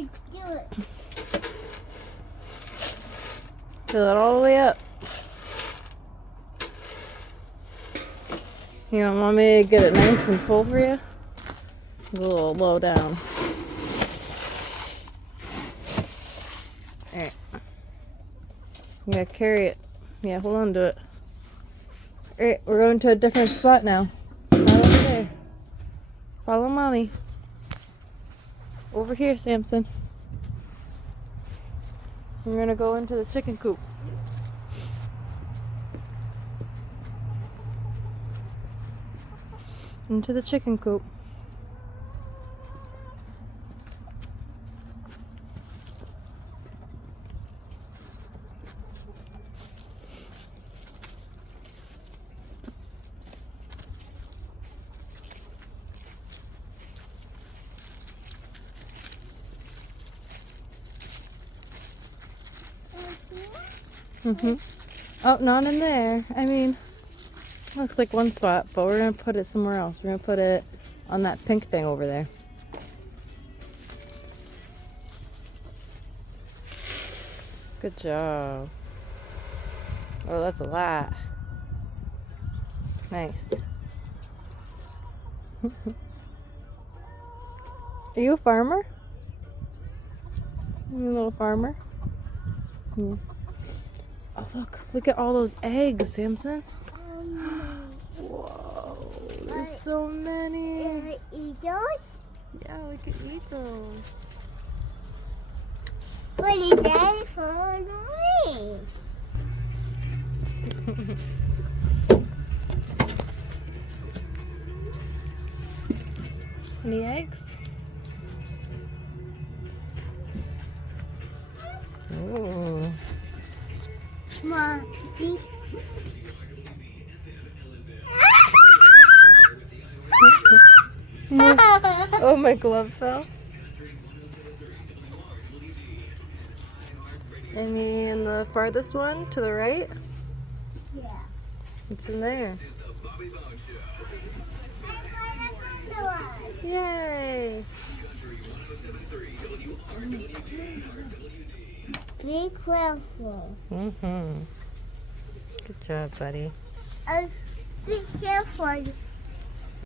I do it. Fill it all the way up. You want me to get it nice and full for you? A little low down. Alright. You gotta carry it. Yeah, hold on to it. Alright, we're going to a different spot now. Right over there. Follow mommy. Over here, Samson. We're gonna go into the chicken coop. Into the chicken coop. Oh, not in there. I mean, looks like one spot, but we're gonna put it somewhere else. We're gonna put it on that pink thing over there. Good job. Oh, that's a lot. Nice. Are you a farmer? Are you a little farmer? Yeah. Oh, look at all those eggs, Samson. Whoa, there's so many. Can we eat those? Yeah, we could eat those. What is that for me? Any eggs? Ooh. Mom, see? Oh, my glove fell. Any in the farthest one to the right? Yeah. It's in there. Yay! Be careful. Good job, buddy. Be careful.